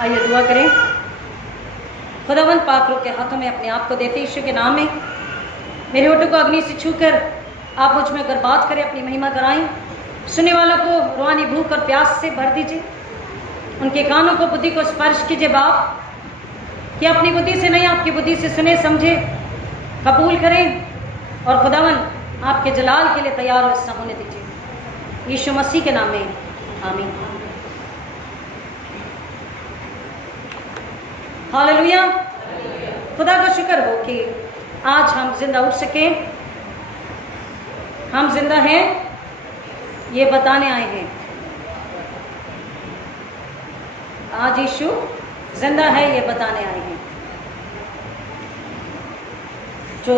आइए दुआ करें। खुदावंद पाक रूह के हाथों में अपने आप को देते यीशु के नाम में मेरे होठों को अग्नि से छूकर आप मुझ में अगर बात करें, अपनी महिमा कराएं। सुनने वालों को रूहानी भूख और प्यास से भर दीजिए। उनके कानों को, बुद्धि को स्पर्श कीजिए बाप, कि अपनी बुद्धि से नहीं आपकी बुद्धि से सुने समझे कबूल करें और खुदावंद आपके जलाल के लिए तैयार और हिस्सा होने दीजिए। यीशु मसीह के नाम में आमीन। हालेलुया। खुदा का शुक्र हो कि आज हम जिंदा उठ सके। हम जिंदा हैं ये बताने आए हैं। आज यीशु जिंदा है ये बताने आए हैं। जो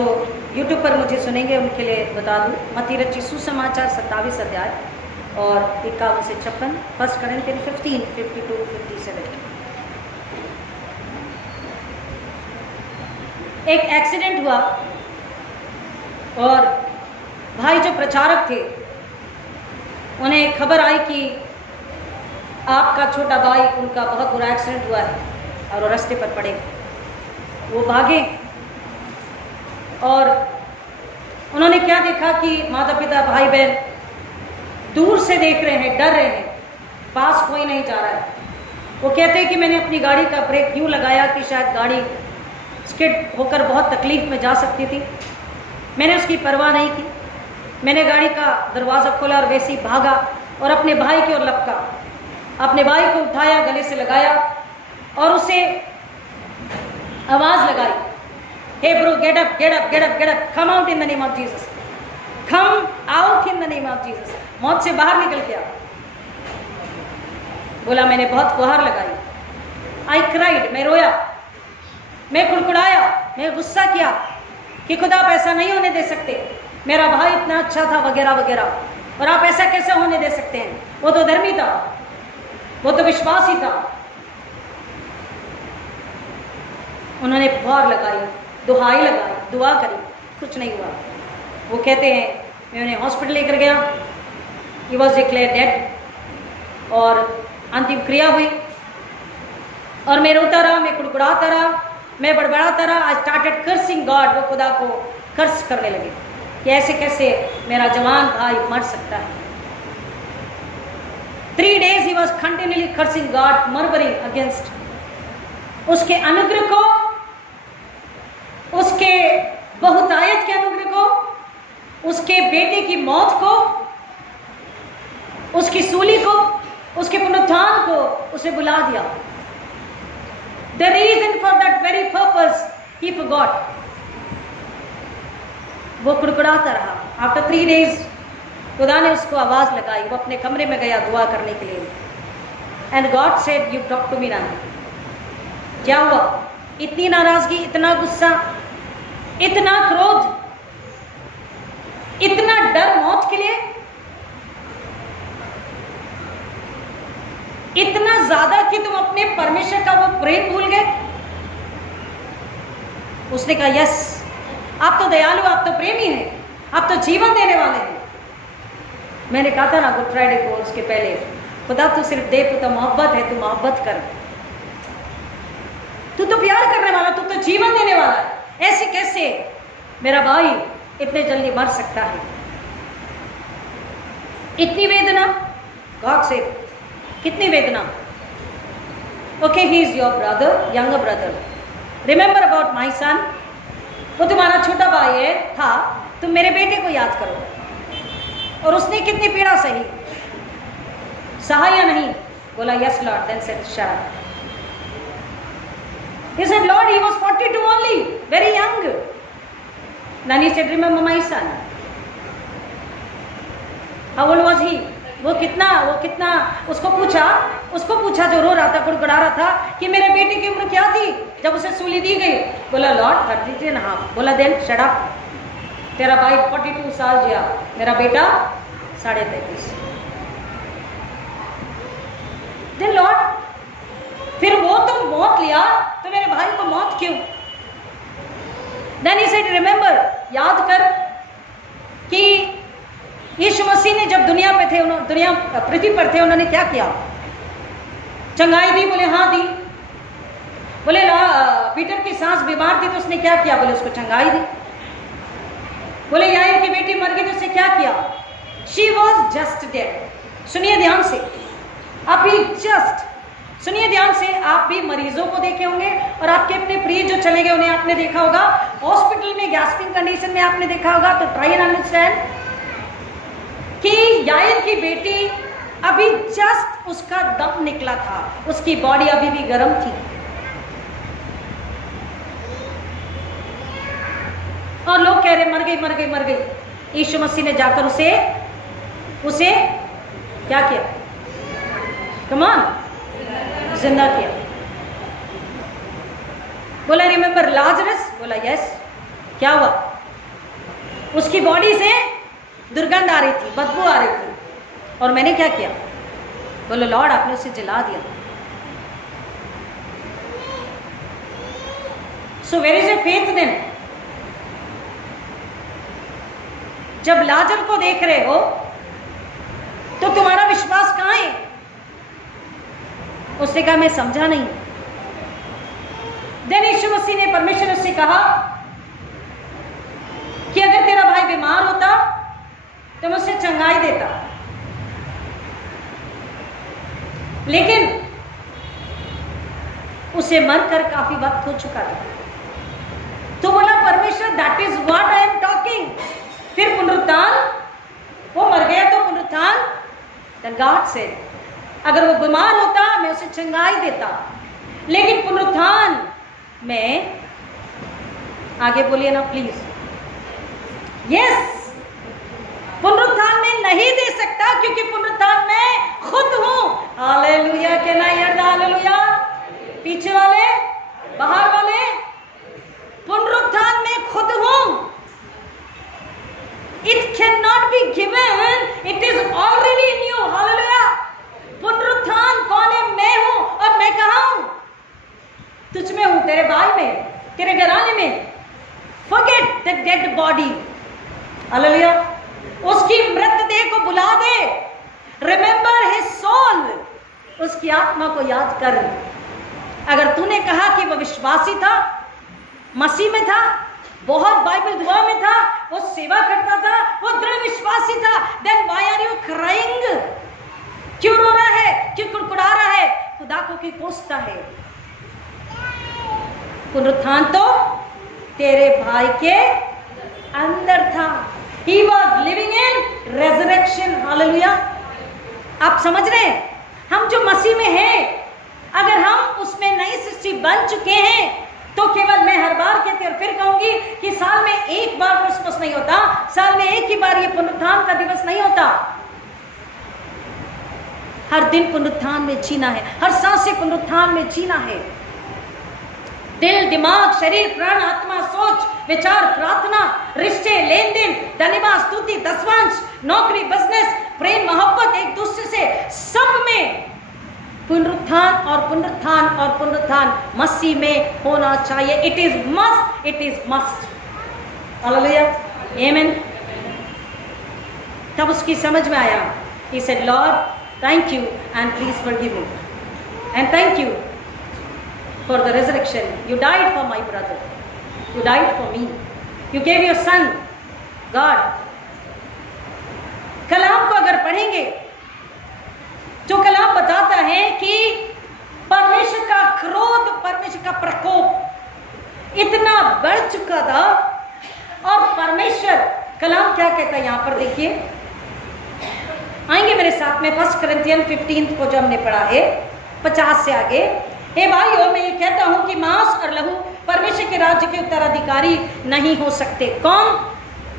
YouTube पर मुझे सुनेंगे उनके लिए बता दूं, मत्ती रची सुसमाचार 27 अध्याय और 51 से 56, 1 Corinthians 15, 52, 57। एक एक्सीडेंट हुआ और भाई जो प्रचारक थे उन्हें खबर आई कि आपका छोटा भाई, उनका बहुत बुरा एक्सीडेंट हुआ है और वो रास्ते पर पड़े। वो भागे और उन्होंने क्या देखा कि माता पिता भाई बहन दूर से देख रहे हैं, डर रहे हैं, पास कोई नहीं जा रहा है। वो कहते हैं कि मैंने अपनी गाड़ी का ब्रेक यूँ लगाया कि शायद गाड़ी स्किड होकर बहुत तकलीफ में जा सकती थी। मैंने उसकी परवाह नहीं की। मैंने गाड़ी का दरवाज़ा खोला और वैसे ही भागा और अपने भाई की ओर लपका। अपने भाई को उठाया, गले से लगाया और उसे आवाज़ लगाई, hey bro, get up, get up, get up, get up, come out in the name of Jesus, come out in the name of Jesus. मौत से बाहर निकल के आ। बोला मैंने बहुत फुहार लगाई। आई क्राइड, मैं रोया, मैं कुड़कुड़ाया, मैं गुस्सा किया कि खुदा आप ऐसा नहीं होने दे सकते। मेरा भाई इतना अच्छा था वगैरह वगैरह, और आप ऐसा कैसे होने दे सकते हैं? वो तो धर्मी था, वो तो विश्वासी था। उन्होंने फुहार लगाई, दुहाई लगाई, दुआ करी, कुछ नहीं हुआ। वो कहते हैं मैं उन्हें हॉस्पिटल लेकर गया। ही वॉज डिक्लेयर्ड डेड और अंतिम क्रिया हुई और मैं रोता रहा, मैं कुड़कुड़ाता रहा, मैं बड़बड़ाता रहा। I started cursing God. वो खुदा को कर्स करने लगे कि ऐसे कैसे मेरा जवान भाई मर सकता है। 3 days he was continually cursing God, murmuring against उसके अनुग्रह को, उसके बहुतायत के अनुग्रह को, उसके बेटे की मौत को, उसकी सूली को, उसके पुनरुत्थान को उसने बुला दिया। The reason for that very purpose he forgot. वो कुड़कुड़ाता रहा। After 3 days खुदा ने उसको आवाज़ लगाई। वो अपने कमरे में गया दुआ करने के लिए। And God said, you talk to me now. क्या हुआ? इतनी नाराजगी, इतना गुस्सा, इतना क्रोध, इतना डर मौत के लिए, इतना ज्यादा कि तुम अपने परमेश्वर का वो प्रेम भूल गए। उसने कहा यस, आप तो दयालु, आप तो प्रेमी हैं, आप तो जीवन देने वाले हैं। मैंने कहा था ना गुड फ्राइडे को, उसके पहले, खुदा तू सिर्फ दे, तू तो मोहब्बत है, तू मोहब्बत कर, तू तो प्यार करने वाला, तू तो जीवन देने वाला है। ऐसे कैसे मेरा भाई इतने जल्दी मर सकता है? इतनी वेदना, गॉड से कितनी वेदना। Okay, he is your brother, younger brother, remember about my son. वो तुम्हारा छोटा भाई है था, तुम मेरे बेटे को याद करो। और उसने कितनी पीड़ा सही, सहा या नहीं? बोला yes Lord. Then said shut up. He said, Lord, he was 42 only, very young. Then he said, remember my son. How old was he? वो कितना उसको पूछा जो रो रहा था, गुड़गुड़ा रहा था कि मेरे बेटे की उम्र क्या थी जब उसे सूली दी गई? बोला लॉर्ड 33.5। बोला देन शट अप, तेरा भाई 42 साल जिया, मेरा बेटा 33.5। देन लॉर्ड, फिर वो तुम मौत लिया तो मेरे भाई को मौत क्यों? देन ही सेड रिमेंबर, याद कर कि यीशु मसीह ने जब दुनिया पे थे, पृथ्वी पर थे, उन्होंने क्या किया? चंगाई दी? बोले हाँ दी। बोले पीटर की सास बीमार थी तो उसने क्या किया? बोले उसको चंगाई दी। बोले याईर की बेटी मर गई तो उसने क्या किया? She was just dead. सुनिए ध्यान से, अभी जस्ट सुनिए ध्यान से। आप भी मरीजों को देखे होंगे और आपके अपने प्रिय जो चले गए उन्हें आपने देखा होगा, हॉस्पिटल में गैस्पिंग कंडीशन में आपने देखा होगा। तो ट्राई एंड अंडरस्टैंड कि याईर की बेटी अभी जस्ट उसका दम निकला था, उसकी बॉडी अभी भी गर्म थी और लोग कह रहे मर गई मर गई मर गई। यीशु मसीह ने जाकर उसे क्या किया? कम ऑन, जिंदा किया। बोला रिमेंबर लाजरस? बोला यस। क्या हुआ? उसकी बॉडी से दुर्गंध आ रही थी, बदबू आ रही थी और मैंने क्या किया? बोलो लॉर्ड आपने उसे जला दिया। So where is your faith then? जब लाजर को देख रहे हो तो तुम्हारा विश्वास कहां है? उसने कहा मैं समझा नहीं। देन यीशु मसीह ने, परमेश्वर ने उससे कहा कि अगर तेरा भाई बीमार होता तो मैं उसे चंगाई देता, लेकिन उसे मरकर काफी वक्त हो चुका था। तो बोला परमेश्वर that is what I am talking. फिर पुनरुत्थान, वो मर गया तो पुनरुत्थान। देन गॉड सेड अगर वो बीमार होता मैं उसे चंगाई देता, लेकिन पुनरुत्थान में, आगे बोलिए ना प्लीज, यस, पुनरुत्थान में नहीं दे सकता क्योंकि पुनरुत्थान में खुद हूं। हालेलुया, के ना यार हालेलुया। पीछे वाले, बाहर वाले, पुनरुत्थान में खुद हूं। It cannot be given, it is already in you. Hallelujah. पुनरुत्थान कौन है? मैं हूं। और मैं कहां हूं? तुझ में हूं, तेरे भाई में, तेरे घराने में। Forget the dead body. Hallelujah. उसकी मृतदेह को बुला दे। Remember his soul. उसकी आत्मा को याद कर। अगर तूने कहा कि वह विश्वासी था, मसीह में था, बहुत बाइबल दुआ में था, वो सेवा करता था, वो दृढ़ विश्वासी था, then why are you crying? क्यों रो रहा है? क्यों कुड़कुड़ा रहा है? खुदा को क्यों कोसता है? पुनरुत्थान तो तेरे भाई के अंदर था। He was living in resurrection. Hallelujah. आप समझ रहे हैं? हम जो मसीह में हैं, अगर हम उसमें नई सृष्टि बन चुके हैं तो केवल, मैं हर बार कहती और फिर कहूंगी कि साल में एक बार क्रिसमस नहीं होता, साल में एक ही बार ये पुनरुत्थान का दिवस नहीं होता। हर दिन पुनरुत्थान में जीना है, हर सांस से पुनरुत्थान में जीना है। दिल, दिमाग, शरीर, प्राण, आत्मा, सोच, विचार, प्रार्थना, रिश्ते, लेन देन, धन्यवाद, स्तुति, दसवांश, नौकरी, बिजनेस, प्रेम, मोहब्बत एक दूसरे से, सब में पुनरुत्थान और पुनरुत्थान और पुनरुत्थान मसीह में होना चाहिए। It is must, it is must. Hallelujah, आमीन। तब उसकी समझ में आया। He said, Lord, thank you and please forgive me. And thank you for the resurrection. You died for my brother. You died for me. You gave your son, God. कलाम को अगर पढ़ेंगे जो कलाम बताता है कि परमेश्वर का क्रोध, परमेश्वर का प्रकोप इतना बढ़ चुका था और परमेश्वर, कलाम क्या कहता है यहां पर देखिए, आएंगे मेरे साथ में 1 Corinthians 15 को जो हमने पढ़ा है 50 से आगे। हे भाइयों, मैं ये कहता हूं कि मांस और लहू परमेश्वर के राज्य के उत्तराधिकारी नहीं हो सकते। कौन?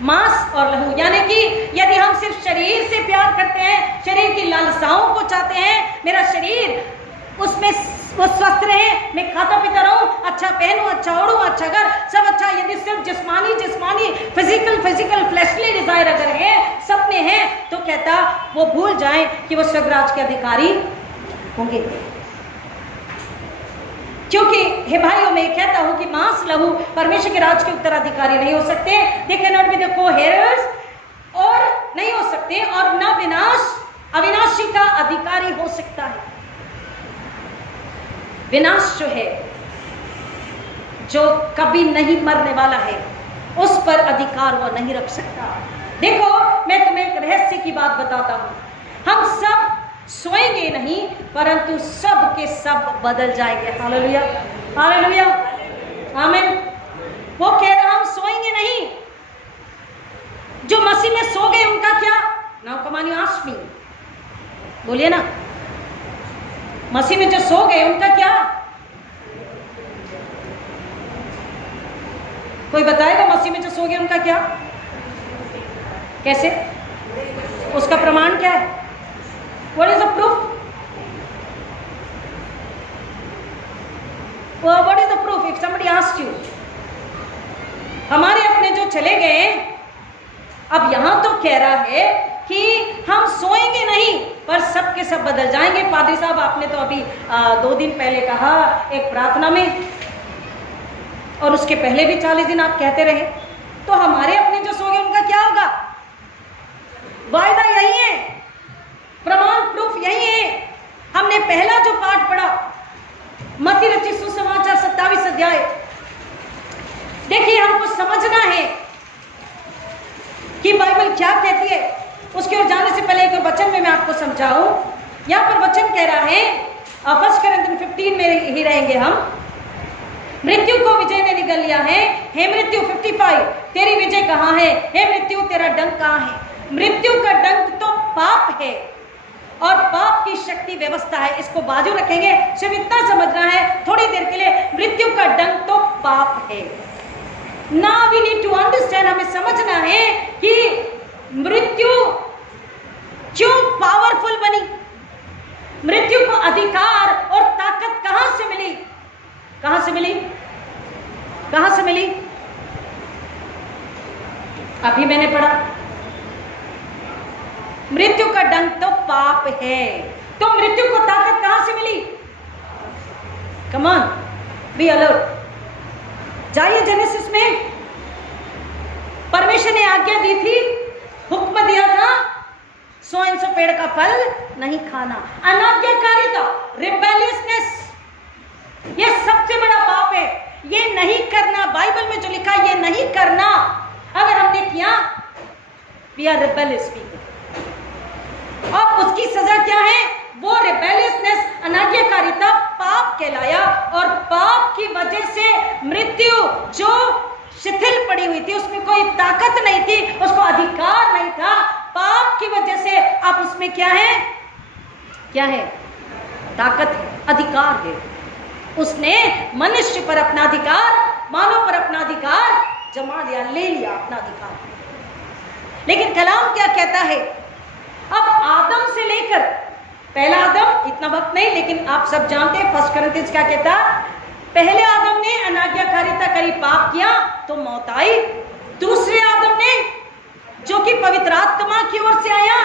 मांस और लहू। यानी कि यदि हम सिर्फ शरीर से प्यार करते हैं, शरीर की लालसाओं को चाहते हैं, मेरा शरीर उसमें वो स्वस्थ रहे, मैं खाता पीता रहूं, अच्छा पहनूं, अच्छा ओढ़ूं, अच्छा घर, सब अच्छा, यदि सिर्फ जिस्मानी फिजिकल फ्लैशली डिजायर अगर है, सपने हैं, तो कहता वो भूल जाएं कि वो स्वर्गराज के अधिकारी होंगे। क्योंकि हे भाइयों, मैं कहता हूं कि मांस लहू परमेश्वर के राज के उत्तराधिकारी नहीं हो सकते। They can not be the co-heirs, और नहीं हो सकते, और न अविनाशी का अधिकारी हो सकता है। विनाश जो है जो कभी नहीं मरने वाला है, उस पर अधिकार वो नहीं रख सकता। देखो, मैं तुम्हें एक रहस्य की बात बताता हूं। हम सब सोएंगे नहीं, परंतु सब के सब बदल जाएंगे। हालेलुया, हालेलुया, आमीन। वो कह रहा हम सोएंगे नहीं। जो मसीह में सो गए उनका क्या? Now come on you ask me, बोलिए ना। मसीह में जो सो गए उनका क्या? कोई बताएगा मसीह में जो सो गए उनका क्या? कैसे? उसका प्रमाण क्या है? What is the proof? What is the proof? If somebody asks you, हमारे अपने जो चले गए, अब यहां तो कह रहा है कि हम सोएंगे नहीं, पर सब के सब बदल जाएंगे। पादरी साहब, आपने तो अभी 2 दिन पहले कहा एक प्रार्थना में, और उसके पहले भी 40 दिन आप कहते रहे। तो हमारे अपने जो सो गए उनका क्या होगा? वायदा यही है, प्रमाण प्रूफ यही है। हमने पहला जो पाठ पढ़ा, मत्ती रचित सुसमाचार 27 अध्याय, देखिए हमको समझना है कि बाइबल क्या कहती है। उसकी ओर जाने से पहले एक और वचन में मैं आपको समझाऊं। यहां पर वचन कह रहा है, 1 Corinthians 15 में ही रहेंगे हम। मृत्यु को विजय ने निगल लिया है। हे मृत्यु 55, तेरी विजय कहाँ है? हे मृत्यु, तेरा डंक कहाँ है? मृत्यु का डंक तो पाप है, और पाप की शक्ति व्यवस्था है। इसको बाजू रखेंगे, सिर्फ इतना समझना है थोड़ी देर के लिए, मृत्यु का डंक तो पाप है। Now we need to understand, हमें समझना है कि मृत्यु क्यों पावरफुल बनी, मृत्यु को अधिकार और ताकत कहां से मिली? कहां से मिली? कहां से मिली? अभी मैंने पढ़ा, मृत्यु का डंक तो पाप है। तो मृत्यु को ताकत कहां से मिली? Come on, be alert. जाइए जेनेसिस में, परमेश्वर ने आज्ञा दी थी, हुक्म दिया था, सो एंड सो पेड़ का फल नहीं खाना। अनाज्ञाकारिता, रिबेलियसनेस, ये सबसे बड़ा पाप है। ये नहीं करना, बाइबल में जो लिखा है ये नहीं करना, अगर हमने किया, वी आर रिबेलियस पीपल। और उसकी सजा क्या है? वो रिबेलियसनेस, अनाज्ञाकारिता पाप कहलाया। और पाप की वजह से मृत्यु जो शिथिल पड़ी हुई थी, उसमें कोई ताकत नहीं थी, उसको अधिकार नहीं था। पाप की वजह से अब उसमें क्या है? क्या है? ताकत है, अधिकार है। उसने मनुष्य पर अपना अधिकार, मानव पर अपना अधिकार जमा लिया, ले लिया अपना अधिकार। लेकिन कलाम क्या कहता है? अब आदम से लेकर, पहला आदम, इतना वक्त नहीं, लेकिन आप सब जानते हैं 1 Corinthians क्या कहता? पहले आदम ने अनाज्ञाकारिता करी, पाप किया तो मौत आई। दूसरे आदम ने, जो कि पवित्र आत्मा की ओर से आया,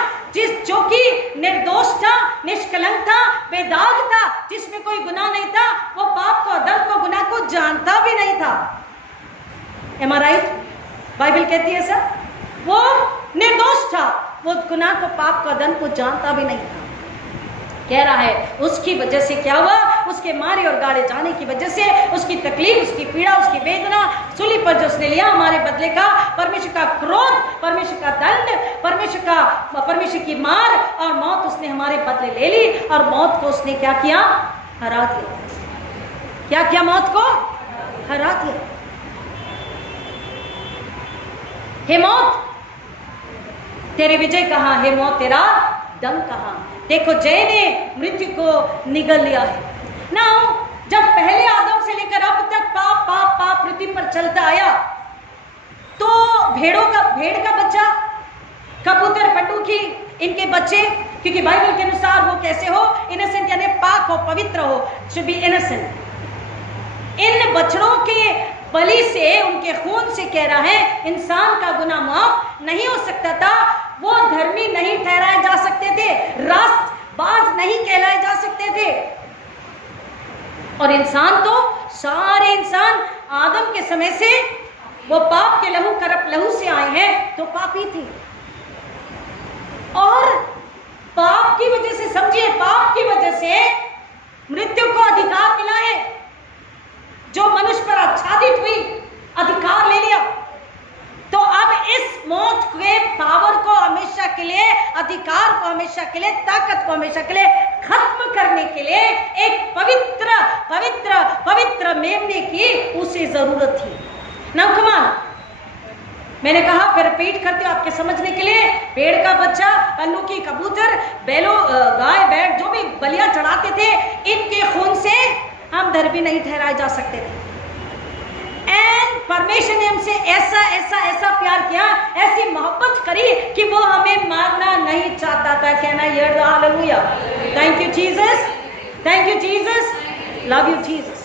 जो कि निर्दोष था, निष्कलंक था, बेदाग था, जिसमें कोई गुनाह नहीं था, वो पाप को, अधर्म को, गुनाह को जानता भी नहीं था। Am I right? बाइबल कहती है सर, वो निर्दोष था, वो गुनाह को, पाप को, अधर्म को जानता भी नहीं था। कह रहा है उसकी वजह से क्या हुआ? उसके मारे और गाड़े जाने की वजह से, उसकी तकलीफ, उसकी पीड़ा, उसकी वेदना, सूली पर जो उसने लिया हमारे बदले का, परमेश्वर का क्रोध, परमेश्वर का दंड, परमेश्वर की मार और मौत उसने हमारे बदले ले ली। और मौत को उसने क्या किया? हरा दिया। क्या किया? मौत को हरा दिया। हे मौत, तेरी विजय कहाँ? हे मौत, तेरा डंक कहाँ? देखो, जय ने मृत्यु को निगल लिया है। नाउ जब पहले आदम से लेकर अब तक पाप पाप पाप पृथ्वी पर चलता आया, तो भेड़ का बच्चा, कबूतर, पटुकी, इनके बच्चे, क्योंकि बाइबल के अनुसार वो कैसे हो? इनोसेंट, यानी पाक हो, पवित्र हो, शुड बी इनोसेंट। इन बछड़ों के बलि से, उनके खून से कह रहा है इंसान का गुनाह माफ नहीं हो सकता था। वो धर्मी नहीं ठहराए जा सकते थे, रास्तबाज नहीं कहलाए जा सकते थे। और इंसान तो, सारे इंसान आदम के समय से वो पाप के लहू, करप्ट लहू से आए हैं, तो पापी थे। और पाप की वजह से, समझिए, पाप की वजह से मृत्यु को अधिकार मिला है। जो मनुष्य पर आच्छादित को हमेशा के लिए खत्म करने के लिए एक पवित्र पवित्र पवित्र मेमने की उसे जरूरत थी। नाउ कम ऑन, मैंने कहा, फिर रिपीट करते हो आपके समझने के लिए, पेड़ का बच्चा, पन्नू की कबूतर, बैलो, गाय बैल जो भी बलियां चढ़ाते थे, इनके खून से हम धर्मी नहीं ठहराए जा सकते थे। एंड परमेश्वर ने हमसे ऐसा ऐसा ऐसा प्यार किया, ऐसी मोहब्बत करी कि वो हमें मारना नहीं चाहता था। कहना here the hallelujah, thank you Jesus, thank you Jesus, love you Jesus.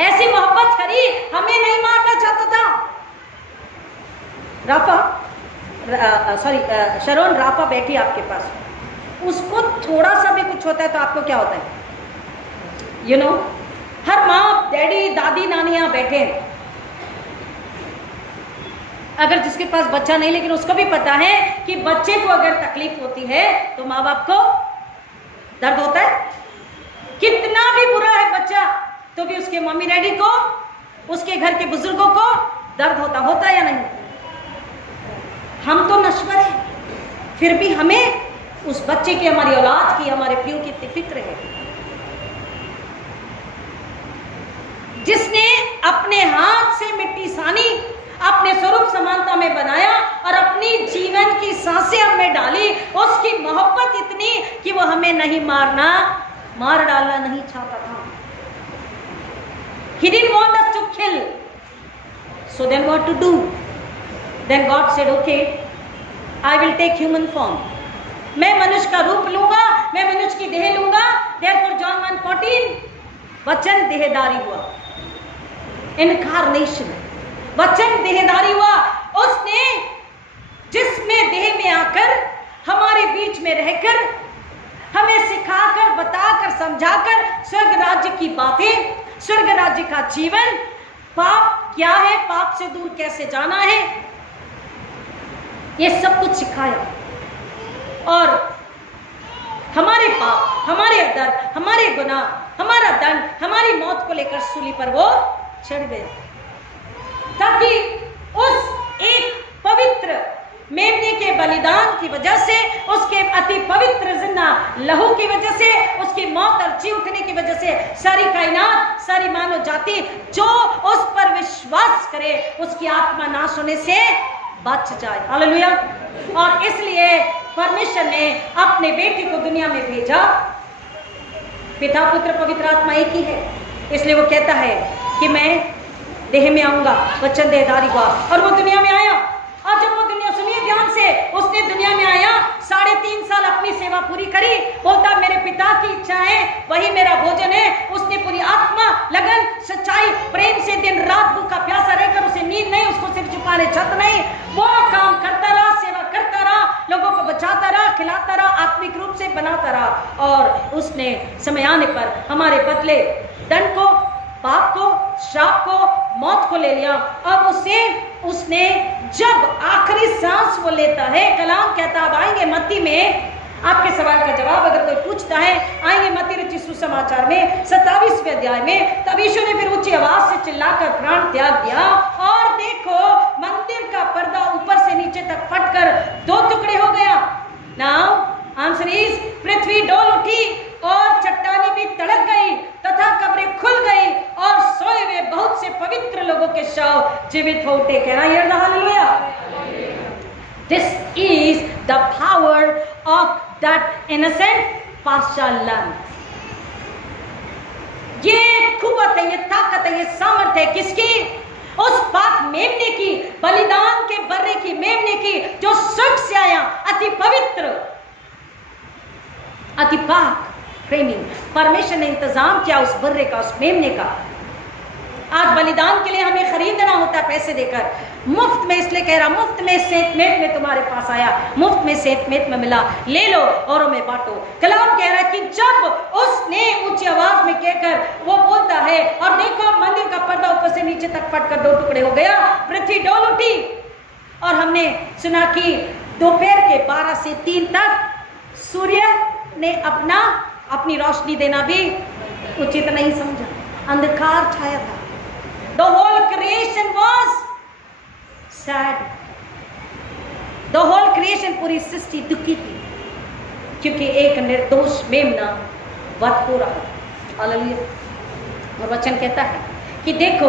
ऐसी मोहब्बत करी, हमें नहीं मारना चाहता था। शरोन राफा बैठी आपके पास, उसको थोड़ा सा भी कुछ होता है तो आपको क्या होता है? यू नो, हर माँ, डैडी, दादी, नानी यहाँ बैठे हैं, अगर जिसके पास बच्चा नहीं लेकिन उसको भी पता है कि बच्चे को अगर तकलीफ होती है तो माँ बाप को दर्द होता है। कितना भी बुरा है बच्चा तो भी उसके मम्मी डैडी को, उसके घर के बुजुर्गों को दर्द होता या नहीं? हम तो नश्वर हैं, फिर भी हमें उस बच्चे की, हमारी औलाद की, हमारे प्रियो की इतनी फिक्र है। जिसने अपने हाथ से मिट्टी सानी, अपने स्वरूप समानता में बनाया और अपनी जीवन की सांसें हमें डाली, उसकी मोहब्बत इतनी कि वो हमें नहीं मार डालना नहीं चाहता था। He didn't want us to kill. So then what to do? Then God said, okay, I will take human form. मैं मनुष्य का रूप लूंगा, मैं मनुष्य की देह लूंगा। Therefore John 1:14, वचन देहधारी हुआ। इनकारनेशन, वचन देहधारी हुआ। उसने जिसमें देह में आकर हमारे बीच में रहकर हमें सिखाकर, बताकर, समझाकर स्वर्ग राज्य की बातें, स्वर्ग राज्य का जीवन, पाप क्या है, पाप से दूर कैसे जाना है, ये सब कुछ सिखाया। और हमारे पाप, हमारे दर्द, हमारे गुनाह, हमारा दंड, हमारी मौत को लेकर सूली पर वो चढ़ गया, ताकि उस एक पवित्र मेमने के बलिदान की वजह से, उसके अति पवित्र जिंदा लहू की वजह से, उसकी मौत और जी उठने की वजह से सारी कायनात, सारी मानव जाति जो उस पर विश्वास करे, उसकी आत्मा नाश होने से बच जाए। हालेलुया। और इसलिए परमेश्वर ने अपने बेटे को दुनिया में भेजा। पिता, पुत्र, पवित्र आत्मा एक ही है। इसलिए वो कहता है कि मैं देह में आऊंगा, वचन देहधारी हुआ और वो दुनिया में आया। और जब वो दुनिया, सुनिए ध्यान से, उसने दुनिया में आया, 3.5 साल अपनी सेवा पूरी करी। बोलता मेरे पिता की इच्छा है, वही मेरा भोजन है। उसने पूरी आत्मा, लगन, सच्चाई, प्रेम से दिन रात भूखा प्यासा रहकर, उसे नींद नहीं, उसको सिर झुकाने छत नहीं, वो काम करता रहा, सेवा करता रहा, लोगों को बचाता रहा, खिलाता रहा, आत्मिक रूप से बनाता रहा। और उसने समय आने पर हमारे बदले दंड को, पाप को, श्राप को, मौत को ले लिया। अब उसने जब आखिरी सांस वो लेता है, कलाम कहता, अब आएंगे मत्ती में, आपके सवाल का जवाब अगर कोई पूछता है, आएंगे मत्ती रचित सुसमाचार में 27वें अध्याय में। तब यीशु ने फिर ऊंची आवाज से चिल्लाकर प्राण त्याग दिया और देखो मंदिर का पर्दा ऊपर से नीचे तक फटकर 2 टुकड़े हो गया। नाउ आंसर इज, पृथ्वी डोल उठी और चट्टानें भी तड़क गई तथा कब्रें खुल गई और सोए हुए बहुत से पवित्र लोगों के शव जीवित हो उठे। कहना here the hallelujah. This is the power of that innocent partial lamb. ये कुव्वत है, ये ताकत है, ये सामर्थ है किसकी? उस पाक मेमने की, बलिदान के बर्रे की, मेमने की, जो स्वर्ग से आया, अति पवित्र, अति पाक प्रेमी। परमेश्वर ने इंतजाम किया उस बर्रे का, उस मेमने का। आज बलिदान के लिए हमें खरीदना होता है पैसे देकर, मुफ्त में। इसलिए कह रहा, मुफ्त में सेंतमेंट में तुम्हारे पास आया, मुफ्त में सेंतमेंट में मिला, ले लो औरों में बांटो। कलाम कह रहा है कि जब उसने ऊंची आवाज में कहकर वो बोलता है, और देखो मंदिर का पर्दा ऊपर से नीचे तक फटकर 2 टुकड़े हो गया, पृथ्वी डोल उठी। और हमने सुना कि दोपहर के 12 से 3 तक सूर्य ने अपनी रोशनी देना भी उचित नहीं समझा, अंधकार छाया था। The whole creation was sad. The whole creation, पूरी सृष्टि दुखी थी। क्योंकि एक निर्दोष मेमना वध हो रहा था। हालेलुया। और वचन कहता है कि देखो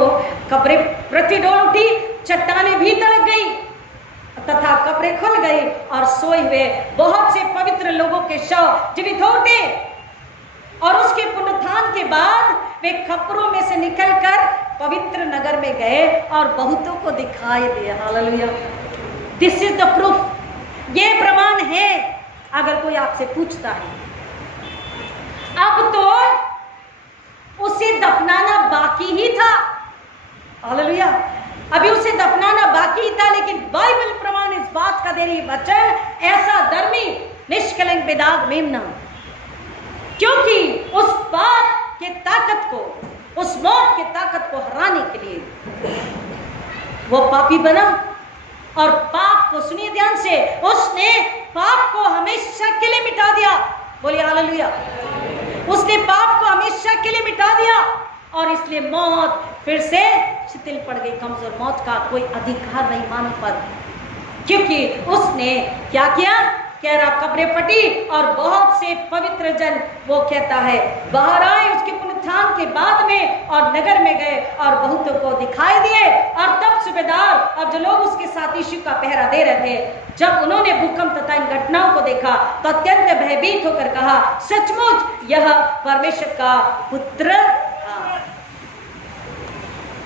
कब्रें पृथ्वी डोल उठी, चट्टानें भी तड़क गई तथा कब्रें खुल गई और सोए हुए बहुत से पवित्र लोगों के शव जीवित हो उठे। और उसके पुनरुत्थान के बाद वे कब्रों में से निकलकर पवित्र नगर में गए और बहुतों को दिखाई दिया। Hallelujah. This is the proof. ये प्रमाण है। अगर कोई आपसे पूछता है, अब तो उसे दफनाना बाकी ही था। हालेलुया। अभी उसे दफनाना बाकी था, लेकिन बाइबल प्रमाण इस बात का दे रही वचन, ऐसा धर्मी निष्कलंक बेदाग मेमना, क्योंकि उस पाप के ताकत को, उस मौत के ताकत को हराने के लिए वो पापी बना और पाप को, सुनिए ध्यान से, उसने पाप को हमेशा के लिए मिटा दिया। बोलिए हालेलुया। उसने पाप को हमेशा के लिए मिटा दिया और इसलिए मौत फिर से शिथिल पड़ गई। कमजोर मौत का कोई अधिकार नहीं मानव पर, क्योंकि उसने क्या किया? कह रहा कब्रें फटी और बहुत से पवित्र जन, वो कहता है, बाहर आए उसके पुनरुत्थान के बाद में और नगर में गए और बहुतों को दिखाई दिए। और तब सूबेदार और जो लोग उसके साथ यीशु का पहरा दे रहे थे, जब उन्होंने भूकंप तथा इन घटनाओं को देखा तो अत्यंत भयभीत होकर कहा, सचमुच यह परमेश्वर का पुत्र था।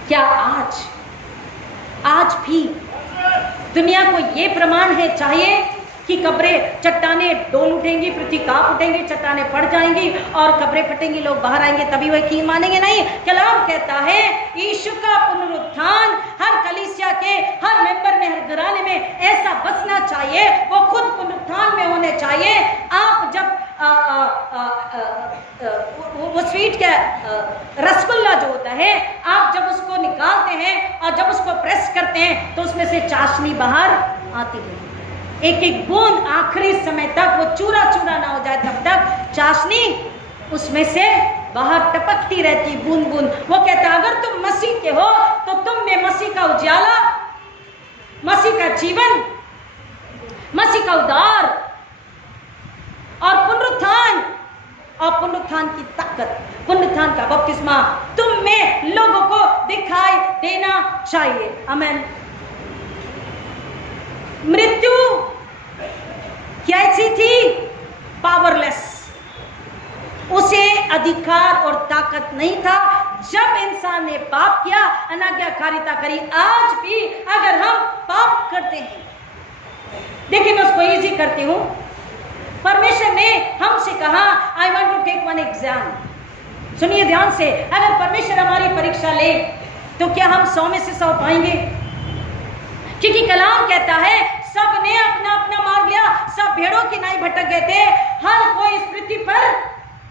क्या आज भी दुनिया को यह प्रमाण है चाहिए कि कब्रें, चट्टानें डोल उठेंगी, पृथ्वी कांप उठेंगी, चट्टानें फट जाएंगी और कब्रें फटेंगी, लोग बाहर आएंगे, तभी वह यकीन मानेंगे? नहीं। कलाम कहता है यीशु का पुनरुत्थान हर कलीसिया के हर मेंबर में, हर घराने में ऐसा बसना चाहिए। वो खुद पुनरुत्थान में होने चाहिए। आप जब वो स्वीट का रसगुल्ला जो होता है, आप जब उसको निकालते हैं और जब उसको प्रेस करते हैं तो उसमें से चाशनी बाहर आती है। एक एक बूंद आखिरी समय तक वो चूरा चूरा ना हो जाए तब तक चाशनी उसमें से बाहर टपकती रहती, बूंद बूंद। वो कहता है अगर तुम मसीह के हो तो तुम में मसीह का उजाला, मसीह का जीवन, मसीह का उद्धार और पुनरुत्थान और पुनरुत्थान की ताकत, पुनरुत्थान का बपतिस्मा तुम में लोगों को दिखाई देना चाहिए। आमीन। मृत्यु कैसी थी? पावरलेस। उसे अधिकार और ताकत नहीं था। जब इंसान ने पाप किया, अनाज्ञाकारिता करी, आज भी अगर हम पाप करते हैं, देखिए मैं उसको इजी करती हूं। परमेश्वर ने हमसे कहा, I want to take one exam. सुनिए ध्यान से, अगर परमेश्वर हमारी परीक्षा ले तो क्या हम 100 में से 100 पाएंगे? क्योंकि कलाम कहता है सबने अपना अपना मार्ग लिया, सब भेड़ों की नाई भटक गए थे, हर कोई इस पृथ्वी पर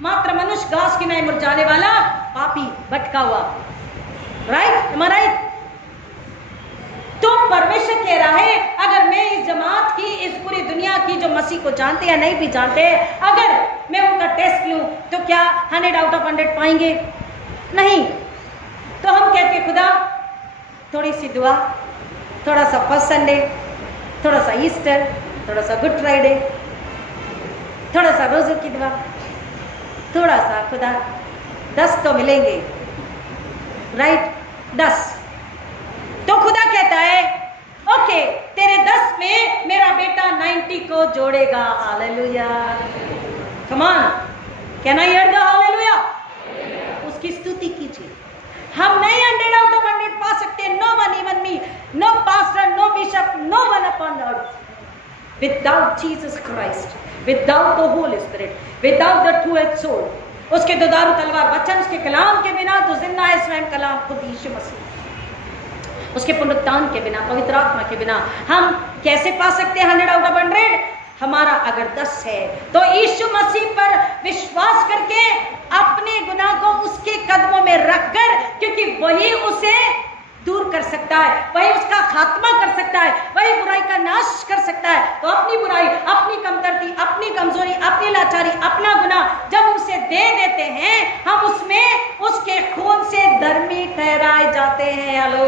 मात्र मनुष्य घास की नाई मुरझाने वाला पापी भटका हुआ। राइट? एम आई राइट? तो परमेश्वर कह रहा है अगर मैं इस जमात की, इस पूरी दुनिया की जो मसीह को जानते या नहीं भी जानते, अगर मैं उनका टेस्ट लूं तो क्या 100 आउट ऑफ 100 पाएंगे? नहीं। तो हम कहते खुदा थोड़ी सी दुआ, थोड़ा सा फर्स्ट संडे, थोड़ा सा ईस्टर, थोड़ा सा गुड फ्राइडे, थोड़ा सा रोज़ों की दुआ, थोड़ा सा खुदा 10 तो मिलेंगे। राइट? 10। तो खुदा कहता है ओके, तेरे 10 में मेरा बेटा 90 को जोड़ेगा। Hallelujah. Come on, can I hear the hallelujah? उसकी स्तुति कीजिए। हम नहीं 100 आउट ऑफ 100 पा सकते। No one, even me, no pastor, no bishop, no one upon earth without Jesus Christ, without the holy spirit, without the two edge sword. उसके दुधारू तलवार वचन, उसके कलाम के बिना तो जिंदा है स्वयं कलाम खुद यीशु मसीह। उसके पुनरुत्थान के बिना, पवित्र आत्मा के बिना हम कैसे पा सकते हैं 100 आउट ऑफ 100? हमारा अगर 10 है तो यीशु मसीह पर विश्वास करके अपने गुनाह को उसके कदमों में रखकर, क्योंकि वही उसे दूर कर सकता है, वही उसका खात्मा कर सकता है, वही बुराई का नाश कर सकता है। तो अपनी बुराई, अपनी कमतरती, अपनी कमजोरी, अपनी लाचारी, अपना गुनाह जब उसे दे देते हैं, हम उसमें उसके खून से धर्मी ठहराए जाते हैं। हेलो,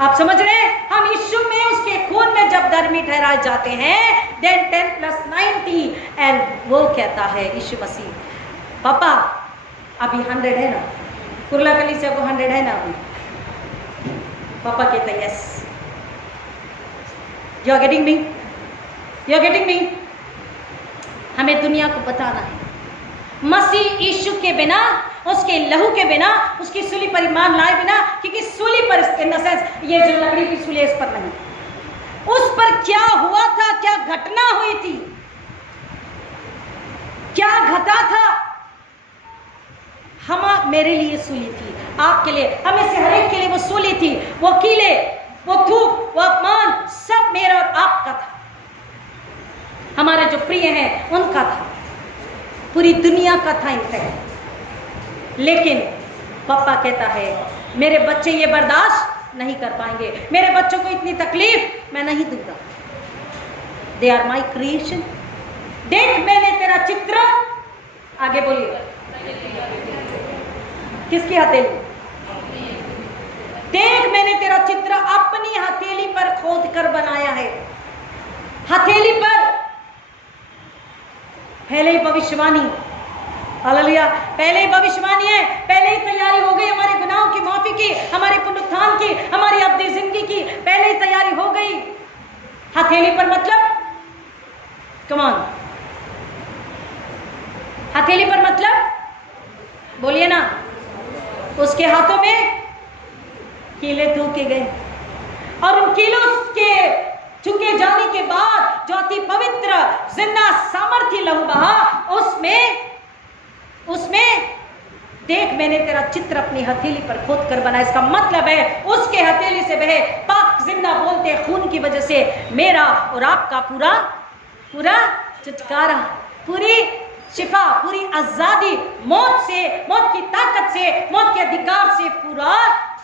आप समझ रहे हैं? हम यीशु में, उसके खून में जब धर्मी ठहराए जाते हैं देन 10 + 90 एंड वो कहता है यीशु मसीह, पापा अभी 100 है ना, कुर्ला कलीसिया को 100 है ना अभी? पापा कहता है yes. You are getting me? You are getting me? हमें दुनिया को बताना है मसीह यीशु के बिना, उसके लहू के बिना, उसकी सूली पर ईमान लाए बिना, क्योंकि सूली पर इन द सेंस ये जो लकड़ी की सूली है इस पर नहीं, उस पर क्या हुआ था, क्या घटना हुई थी, क्या घटा था, हम मेरे लिए सूली थी, आपके लिए, हमें से हर एक के लिए वो सूली थी, वो कीले, वो थूक, वो अपमान सब मेरा और आपका था, हमारे जो प्रिय हैं उनका था, पूरी दुनिया का था इनफैक्ट। लेकिन पापा कहता है मेरे बच्चे ये बर्दाश्त नहीं कर पाएंगे, मेरे बच्चों को इतनी तकलीफ मैं नहीं दूंगा। They are my creation. देख मैंने तेरा चित्र, आगे बोलिए, किसकी हथेली? देख मैंने तेरा चित्र अपनी हथेली पर खोद कर बनाया है। हथेली पर पहले ही भविष्यवाणी, हालेलुया, पहले ही भविष्यवाणी है, पहले ही तैयारी हो गई हमारे गुनाहों की माफी की, हमारे पुनरुत्थान की, हमारी अब्दी जिंदगी की, पहले ही तैयारी हो गई। हथेली पर मतलब, कम ऑन, हथेली पर मतलब बोलिए ना, उसके हाथों में कीले थूके गए और उन कीलों के चुके जाने के बाद जो अति पवित्र जिंदा सामर्थ्य लहू बहा, उसमें देख मैंने तेरा चित्र अपनी हथेली पर खोद कर बना। इसका मतलब है उसके हथेली से बहे पाक जिंदा बोलते खून की वजह से मेरा और आपका पूरा पूरा छुटकारा, पूरी शिफा, पूरी आजादी, मौत से, मौत की ताकत से, मौत के अधिकार से पूरा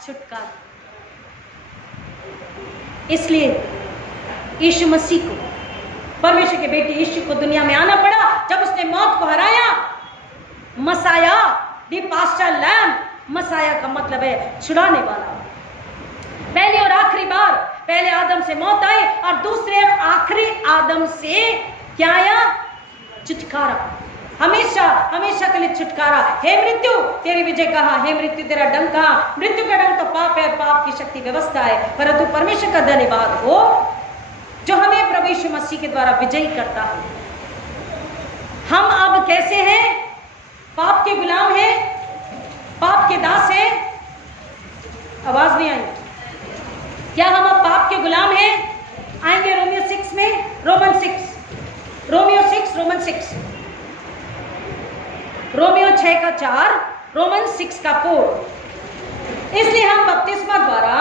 छुटकारा। इसलिए यीशु मसीह को, परमेश्वर के बेटे यीशु को दुनिया में आना पड़ा। जब उसने मौत को हराया, मसाया, दी पास्टर लैम, मसाया का मतलब है छुड़ाने वाला। पहली और आखिरी बार पहले आदम से मौत आई और दूसरे और आखिरी आदम से क्या आया? छुटकारा, हमेशा हमेशा के लिए छुटकारा। हे मृत्यु तेरी विजय कहाँ? हे मृत्यु तेरा डंक कहाँ? मृत्यु का डंक तो पाप है, पाप की शक्ति व्यवस्था है, परंतु परमेश्वर का धन्यवाद हो जो हमें प्रभु यीशु मसीह के द्वारा विजयी करता है। हम अब कैसे हैं? पाप के गुलाम हैं, पाप के दास हैं। आवाज नहीं आई क्या? हम अब पाप के गुलाम हैं। आएंगे रोमियो 6 में, रोमन 6, रोमियो 6, रोमन 6, रोमियो 6 का 4, रोमन 6 का 4। इसलिए हम बपतिस्मा द्वारा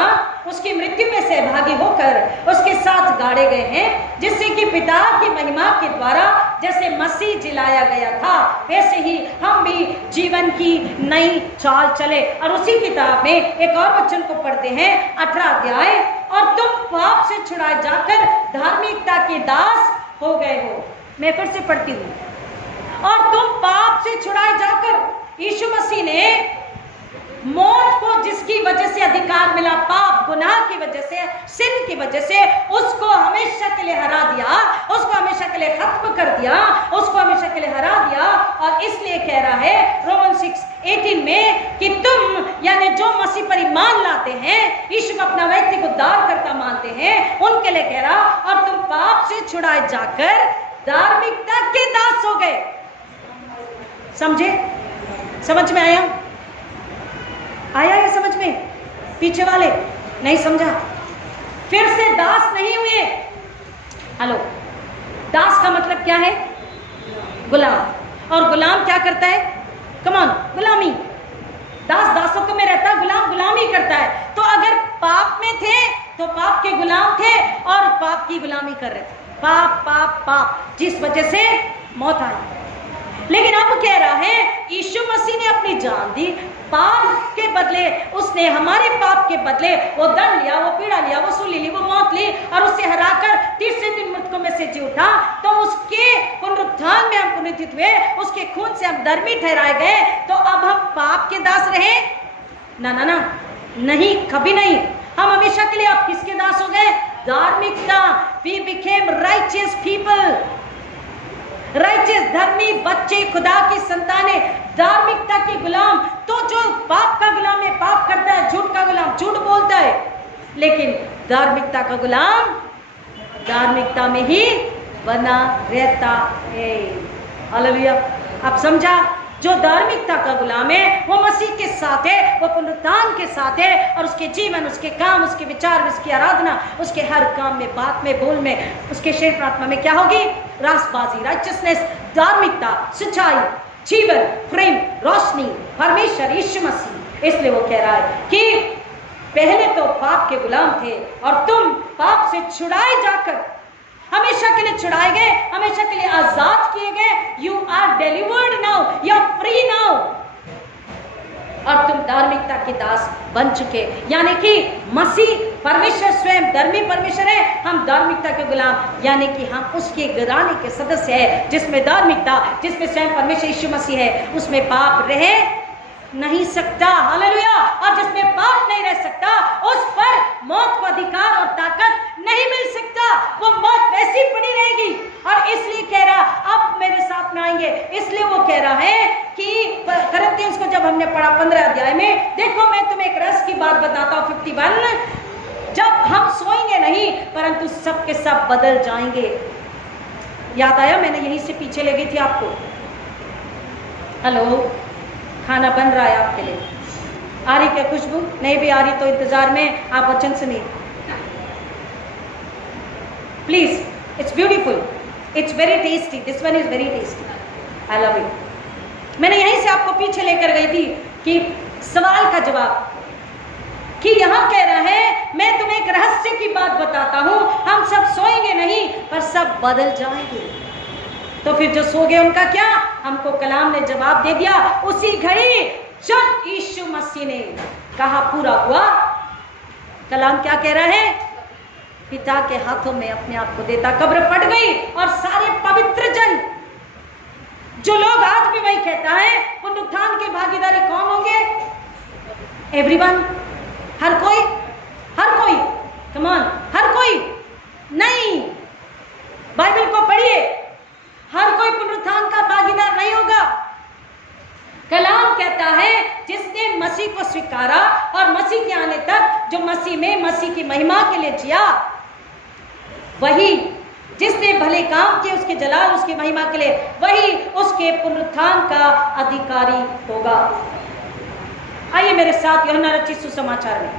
उसकी मृत्यु में सहभागी होकर उसके साथ गाड़े गए हैं, जिससे कि पिता की महिमा के द्वारा जैसे मसीह जिलाया गया था वैसे ही हम भी जीवन की नई चाल चले। और उसी किताब में एक और वचन को पढ़ते हैं, 18 अध्याय, और तुम पाप से छुड़ाए जाकर धार्मिकता के दास हो गए हो। मैं फिर से पढ़ती हूँ, और तुम पाप से छुड़ाए जाकर, यीशु मसीह ने मौत को जिसकी वजह से अधिकार मिला, पाप गुनाह की वजह से, सिन की वजह से, उसको हमेशा के लिए हरा दिया, उसको हमेशा के लिए खत्म कर दिया, उसको हमेशा के लिए हरा दिया। और इसलिए कह रहा है रोमन 6:18 में कि तुम यानी जो मसीह पर ईमान लाते हैं, यीशु को अपना व्यक्तिगत उद्धारकर्ता मानते हैं, उनके लिए कह रहा, और तुम पाप से छुड़ाए जाकर धार्मिकता के दास हो गए। समझे? समझ में आया? आया ये समझ में? पीछे वाले नहीं समझा? फिर से दास नहीं हुए। हेलो, दास का मतलब क्या है? गुलाम। और गुलाम क्या करता है? कम ऑन, गुलामी। दास दासत्व में रहता है, गुलाम गुलामी करता है। तो अगर पाप में थे तो पाप के गुलाम थे और पाप की गुलामी कर रहे थे। पाप पाप पाप, जिस वजह से मौत आई। लेकिन अब कह रहा है यीशु मसीह ने अपनी जान दी, पाप के बदले उसने हमारे पाप के बदले वो दंड लिया, वो पीड़ा लिया, वो सूली ली, वो मौत ली, और उससे हराकर तीसरे दिन मृतकों में से जी उठा। तो उसके पुनरुत्थान में हम पुनरुत्थित हुए, उसके खून से हम धर्मी ठहराए गए। तो अब हम पाप के दास रहे? ना ना ना, नहीं, कभी नहीं। हम हमेशा के लिए अब किसके दास हो गए? धार्मिकता we became righteous people, righteous, धर्मी बच्चे, खुदा की संतानें, धार्मिकता के गुलाम। तो जो पाप का गुलाम है पाप करता है, झूठ का गुलाम झूठ बोलता है, लेकिन धार्मिकता का गुलाम धार्मिकता में ही बना रहता है। हालेलुया। आप समझा? जो धार्मिकता का गुलाम है वो मसीह के साथ है, वो पुनरुत्थान के साथ है, और उसके जीवन, उसके काम, उसके विचार, उसकी आराधना, उसके हर काम में, बात में, बोल में, उसके शरीर प्रार्थना में क्या होगी? रासबाजी, राइचियसनेस, धार्मिकता, सच्चाई, जीवन, प्रेम, रोशनी, परमेश्वर यीशु मसीह। इसलिए वो कह रहा है कि पहले तो पाप के गुलाम थे और तुम पाप से छुड़ाए जाकर हमेशा के लिए छुड़ाए गए, हमेशा के लिए आजाद किए गए। You are delivered now, you are free now, और तुम धार्मिकता के दास बन चुके। यानी कि मसीह परमेश्वर स्वयं धर्मी परमेश्वर है, हम धार्मिकता के गुलाम, यानी कि हम उसके घराने के सदस्य हैं, जिसमें धार्मिकता, जिसमें स्वयं परमेश्वर यीशु मसीह है, उसमें पाप रह नहीं सकता। हालेलुया। और जिसमें पाप नहीं रह सकता उस पर मौत को अधिकार और ताकत नहीं मिल सकता, वो मौत वैसी पड़ी रहेगी। और इसलिए कह रहा, अब मेरे साथ में आएंगे, इसलिए वो कह रहा है कि कोरिन्थियंस को जब हमने पढ़ा 15 अध्याय में, देखो मैं तुम्हें एक रस की बात बताता हूँ 51, जब हम सोएंगे नहीं परंतु सब के सब बदल जाएंगे। याद आया? मैंने यहीं से पीछे ले गई थी आपको। हेलो, खाना बन रहा है आपके लिए। आ रही क्या खुशबू? नहीं भी आ रही तो इंतजार में आप वचन सुनिए please. It's beautiful, it's very tasty, this one is very tasty, I love it. मैंने यहीं से आपको पीछे लेकर गई थी कि सवाल का जवाब, कि यहाँ कह रहा है मैं तुम्हें एक रहस्य की बात बताता हूं, हम सब सोएंगे नहीं पर सब बदल जाएंगे। तो फिर जो सो गए उनका क्या? हमको कलाम ने जवाब दे दिया उसी घड़ी जब यीशु मसीह ने कहा पूरा हुआ। कलाम क्या कह रहा है? पिता के हाथों में अपने आप को देता। कब्र फट गई और सारे पवित्र जन, जो लोग आज भी वही कहता है, पुनरुत्थान की भागीदारी कौन होंगे? एवरीवन, हर कोई, हर कोई, कम ऑन, हर कोई नहीं। बाइबल को पढ़िए, हर कोई पुनरुत्थान का भागीदार नहीं होगा। कलाम कहता है जिसने मसीह को स्वीकारा और मसीह के आने तक जो मसीह में मसीह की महिमा के लिए जिया, वही जिसने भले काम किए उसके जलाल उसकी महिमा के लिए, वही उसके पुनरुत्थान का अधिकारी होगा। आइए मेरे साथ यूहन्ना रचित सुसमाचार में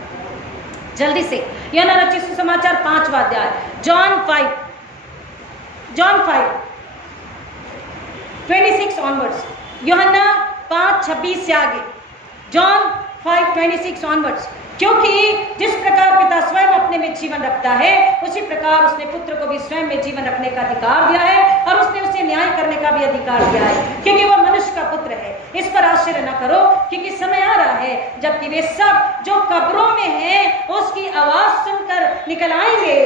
जल्दी से, यूहन्ना रचित सुसमाचार 5वां अध्याय, जॉन 5:26 ऑनवर्ड्स, यूहन्ना 5:26 से आगे, जॉन 5:26 ऑनवर्ड्स। क्योंकि जिस प्रकार पिता स्वयं अपने में जीवन रखता है उसी प्रकार उसने पुत्र को भी स्वयं में जीवन रखने का अधिकार दिया है, और उसने उसे न्याय करने का भी अधिकार दिया है, क्योंकि वह मनुष्य का पुत्र है। इस पर आश्चर्य न करो, क्योंकि समय आ रहा है जबकि वे सब जो कब्रों में हैं उसकी आवाज सुनकर निकल आएंगे,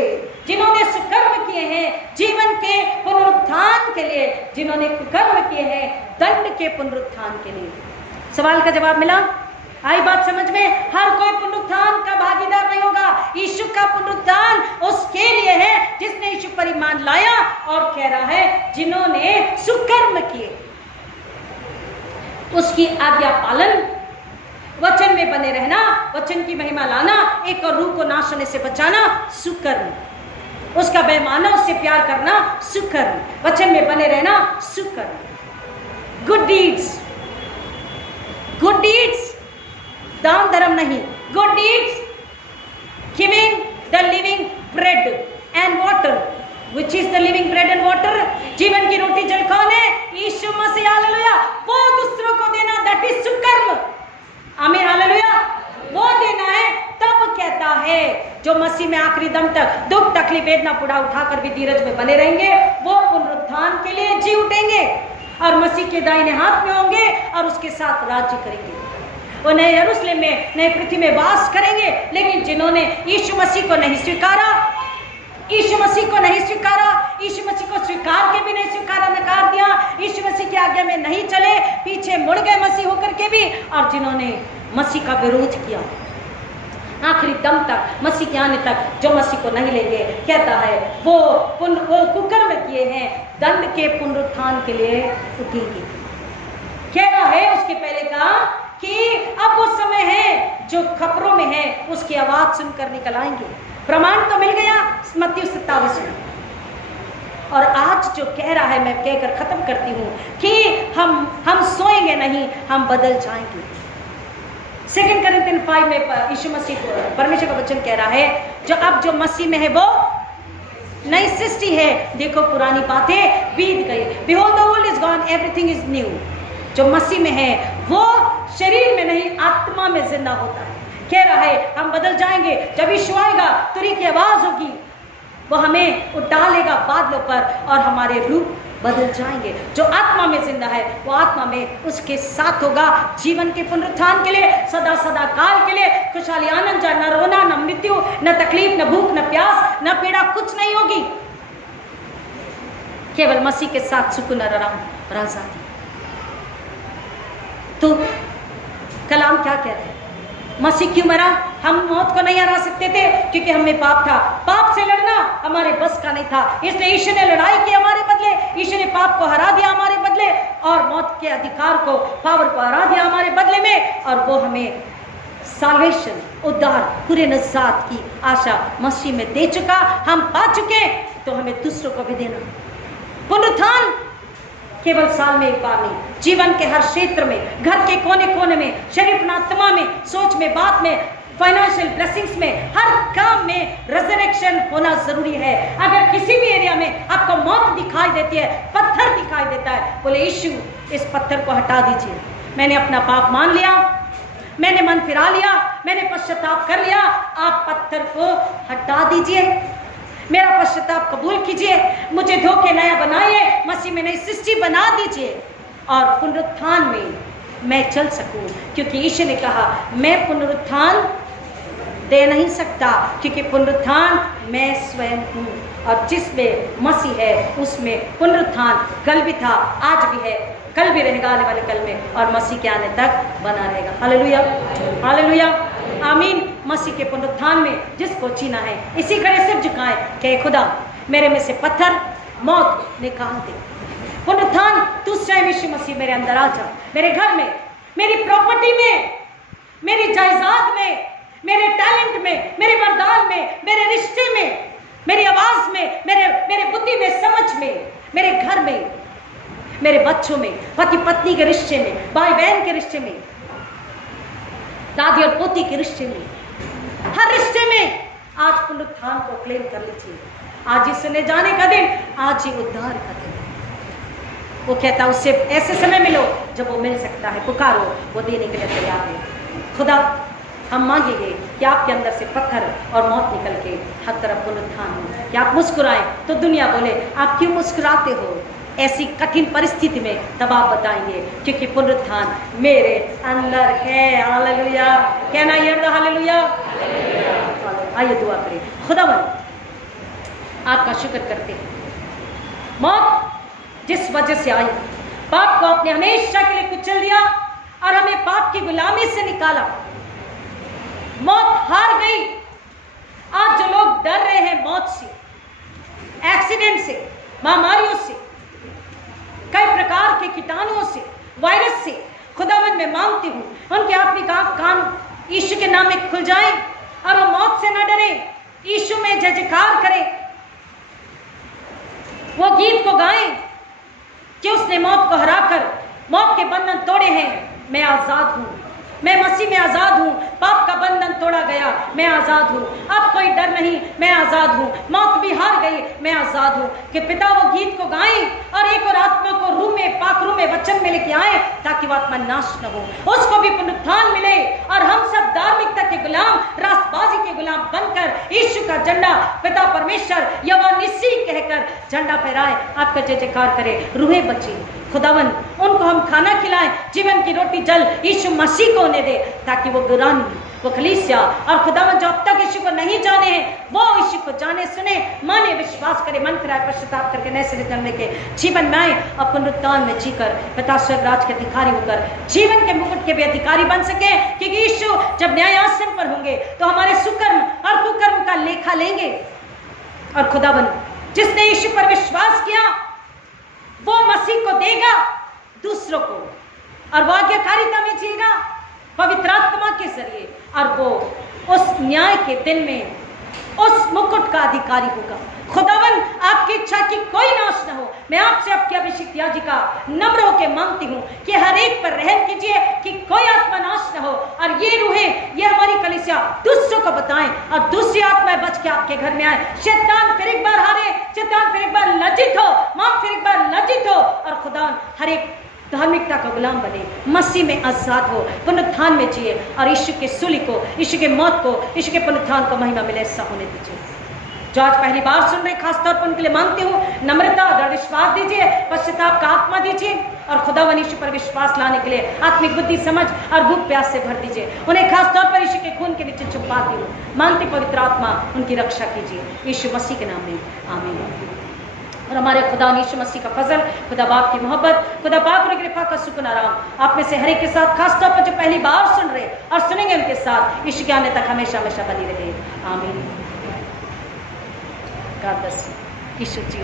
जिन्होंने सुकर्म किए हैं जीवन के पुनरुत्थान के लिए, जिन्होंने कुकर्म किए हैं दंड के पुनरुत्थान के लिए। सवाल का जवाब मिला? आई बात समझ में? हर कोई पुनरुत्थान का भागीदार नहीं होगा। यीशु का पुनरुत्थान उसके लिए है जिसने यीशु पर ईमान लाया, और कह रहा है जिन्होंने सुकर्म किए, उसकी आज्ञा पालन, वचन में बने रहना, वचन की महिमा लाना, एक और रूह को नाश होने से बचाना, सुकर्म, उसका बेईमाना उससे प्यार करना, सुकर्म, वचन में बने रहना, सुकर्म, गुड डीड्स, गुड डीड्स, दान धर्म नहीं, good deeds, giving the living bread and water, which is the living bread and water, जीवन की रोटी जल कौन है? यीशु मसीह, हालेलुया। वो दूसरों को देना, दैट इज सुकर्म, आमीन, हालेलुया। वो देना है, तब कहता है जो मसीह में आखिरी दम तक दुख तकलीफ वेदना पुड़ा उठाकर भी धीरज में बने रहेंगे, वो पुनरुत्थान के लिए जी उठेंगे और मसीह के दाहिने हाथ में होंगे और उसके साथ राज्य करेंगे। वो नए यरूशलेम में, नए पृथ्वी में वास करेंगे। लेकिन जिन्होंने यीशु मसीह को नहीं स्वीकारा, यीशु मसीह को नहीं स्वीकारा, यीशु मसीह को स्वीकार के भी नहीं स्वीकारा, नकार दिया, यीशु मसीह की आज्ञा में नहीं चले, पीछे मुड़ गए मसीह होकर के भी, और जिन्होंने मसीह का विरोध किया, आखिरी दम तक, मसीह के आने तक जो मसीह को नहीं लेंगे, कहता है वो कुकर्म किए हैं दंड के पुनरुत्थान के लिए उठेंगे। कह रहा है उसके पहले का कि अब वो समय है जो खबरों में है उसकी आवाज सुनकर निकल आएंगे। प्रमाण तो मिल गया मत्ती 27 में, और आज जो कह रहा है, मैं कहकर खत्म करती हूँ कि हम सोएंगे नहीं, हम बदल जाएंगे। 2 Corinthians 5 में यीशु मसीह परमेश्वर का वचन कह रहा है जो मसीह में है वो नई सृष्टि है, देखो पुरानी बातें बीत गई, behold the old is gone, everything is new। जो मसीह में है वो शरीर में नहीं आत्मा में जिंदा होता है। कह रहा है हम बदल जाएंगे, जब यीशु आएगा तुरही की आवाज होगी, वो हमें उठा लेगा बादलों पर और हमारे रूप बदल जाएंगे। जो आत्मा में जिंदा है वो आत्मा में उसके साथ होगा जीवन के पुनरुत्थान के लिए, सदा सदा काल के लिए। खुशहाली, आनंद, न रोना, न मृत्यु, न तकलीफ, न भूख, न प्यास, न पीड़ा, कुछ नहीं होगी। केवल मसीह के साथ सुकून और आराम और आजादी। तो कलाम क्या कहते हैं? मसीह क्यों मरा? हम मौत को नहीं हरा सकते थे क्योंकि हमें पाप था। पाप से लड़ना हमारे बस का नहीं था, इसलिए यीशु ने लड़ाई की हमारे बदले। यीशु ने पाप को हरा दिया हमारे बदले और मौत के अधिकार को, पावर को हरा दिया हमारे बदले में, और वो हमें साल्वेशन, उद्धार, पूरे नजात की आशा मसीह में दे चुका। हम पा चुके तो हमें दूसरों को भी देना। पुनरुत्थान केवल साल में एक बार नहीं, जीवन के हर क्षेत्र में, घर के कोने कोने में, शरीर, आत्मा में, सोच में, बात में, फाइनेंशियल ब्लेसिंग्स में, हर काम में रेजरेक्शन होना जरूरी है। अगर किसी भी एरिया में आपको मौत दिखाई देती है, पत्थर दिखाई देता है, बोले यीशु इस पत्थर को हटा दीजिए। मैंने अपना पाप मान लिया, मैंने मन फिरा लिया, मैंने पश्चाताप कर लिया, आप पत्थर को हटा दीजिए, मेरा पश्चाताप कबूल कीजिए, मुझे धोखे नया बनाइए, मसीह में नई सृष्टि बना दीजिए और पुनरुत्थान में मैं चल सकूं। क्योंकि यीशु ने कहा मैं पुनरुत्थान दे नहीं सकता, क्योंकि पुनरुत्थान मैं स्वयं हूँ, और जिसमें मसीह है उसमें पुनरुत्थान कल भी था, आज भी है, कल भी रहेगा, आने वाले कल में, और मसीह के आने तक बना रहेगा। हालेलुया, हालेलुया, आमीन। मसीह के पुनरुत्थान में जिसको जीना है, इसी खड़े सिर झुकाए, कहे खुदा मेरे में से पत्थर मौत निकाल दे। पुनरुत्थान तू स्वयं यीशु मसीह मेरे अंदर आ जा, मेरे घर में, मेरी प्रॉपर्टी में, मेरी जायदाद में, मेरे टैलेंट में, मेरे वरदान में, मेरे रिश्ते में, मेरी आवाज में, मेरे बुद्धि में, समझ में, मेरे घर में, मेरे बच्चों में, पति पत्नी के रिश्ते में, भाई बहन के रिश्ते में, दादी और पोती के रिश्ते में, हर रिश्ते में आज पुनरुत्थान को क्लेम कर लीजिए। आज ही सुने जाने का दिन, आज ही उद्धार का दिन। वो कहता उससे ऐसे समय मिलो जब वो मिल सकता है, पुकारो, वो देने के लिए तैयार है। खुदा हम मांगेंगे कि आपके अंदर से पत्थर और मौत निकल के हर तरफ पुनरुत्थान हो, कि आप मुस्कुराएं तो दुनिया बोले आप क्यों मुस्कुराते हो ऐसी कठिन परिस्थिति में, तब आप बताएंगे क्योंकि पुनरुत्थान मेरे अंदर है। हालेलुया, कहना ये हालेलुया। आइए दुआ करें। खुदावन आपका शुक्र करते हैं, मौत जिस वजह से आई, पाप को आपने हमेशा के लिए कुचल दिया और हमें पाप की गुलामी से निकाला। मौत हार गई। आज जो लोग डर रहे हैं मौत से, एक्सीडेंट से, महामारियों से, कई प्रकार के कीटाणुओं से, वायरस से, खुदावंद मैं मांगती हूँ उनके आत्मिक कान यीशु के नाम में खुल जाएं और वो मौत से न डरे, यीशु में जय जयकार करें, वो गीत को गाएं कि उसने मौत को हराकर मौत के बंधन तोड़े हैं। मैं आजाद हूँ, मैं मसीह में आजाद हूँ, पाप का बंधन तोड़ा गया, मैं आजाद हूँ, अब कोई डर नहीं, मैं आजाद हूँ, मौत भी हार गई, मैं आजाद हूँ। कि पिता वो गीत को गाएं और एक और आत्मा को रूह में, पाक रूह में, वचन में लेके आए ताकि वो आत्मा नाश न हो, उसको भी पुनरुत्थान मिले और हम सब धार्मिकता के गुलाम, रासबाजी के गुलाम बनकर यीशु का झंडा पिता परमेश्वर यहोवा निस्सी कहकर झंडा फहराए, आपका जय जयकार करे। रूहें बची खुदावन उनको हम खाना खिलाएं, जीवन की रोटी जल यीशु मसीह को होने दे ताकि वो गुलामी, वो कलीसिया और खुदावन जो अब तक यीशु को नहीं जाने हैं, वो यीशु को जाने, सुने, माने, विश्वास करे, मन फिराए, पश्चाताप करके नए सिरे जन्म के जीवन में आए और पुनरुत्थान में जीकर पिता स्वर्गराज के अधिकारी होकर जीवन के मुकुट के भी अधिकारी बन सके। क्योंकि यीशु जब न्यायासन पर होंगे तो हमारे सुकर्म और कुकर्म का लेखा लेंगे। और खुदावन जिसने यीशु पर विश्वास किया वो मसीह को देगा दूसरों को, और वो आज्ञाकारिता में जिएगा पवित्र आत्मा के जरिए, और वो उस न्याय के दिन में उस मुकुट का अधिकारी होगा। खुदावन आपकी इच्छा की कोई नाश न हो। मैं आपसे आपके अभिषिक्त याजिका नम्र होकर मांगती हूँ कि हर एक पर रहम कीजिए कि कोई आत्मा नाश न हो, और ये रूहें, ये हमारी कलीसिया दूसरों को बताएं और दूसरी आत्माएं बच के आपके घर में आए। शैतान फिर एक बार हारे, शैतान फिर एक बार लज्जित हो, मां फिर एक बार लज्जित हो, और खुदा हर एक धार्मिकता का गुलाम बने, मसीह में आजाद हो, पुनरुत्थान में जिए, और यीशु के सूली को, यीशु के मौत को, यीशु के पुनरुत्थान को महिमा मिले। ऐसा होने दीजिए। जो आज पहली बार सुन रहे खासतौर पर उनके लिए मांगते हो, नम्रता और विश्वास दीजिए, पश्चाताप का आत्मा दीजिए, और खुदावन यीशु पर विश्वास लाने के लिए आत्मिक बुद्धि, समझ और भूख प्यास से भर दीजिए। उन्हें खासतौर पर यीशु के खून के नीचे छुपाती हूँ, मांगते पवित्र आत्मा उनकी रक्षा कीजिए, यीशु मसीह के नाम में आमीन। और हमारे खुदा यीशु मसीह का फजल, खुदा बाप की मोहब्बत, खुदा बाप की कृपा का सुकून आराम आप में से हर एक के साथ, खासतौर पर जो पहली बार सुन रहे और सुनेंगे उनके साथ यीशु के आने तक हमेशा हमेशा बनी रहे। आमीन। God bless you. Yeshu ji.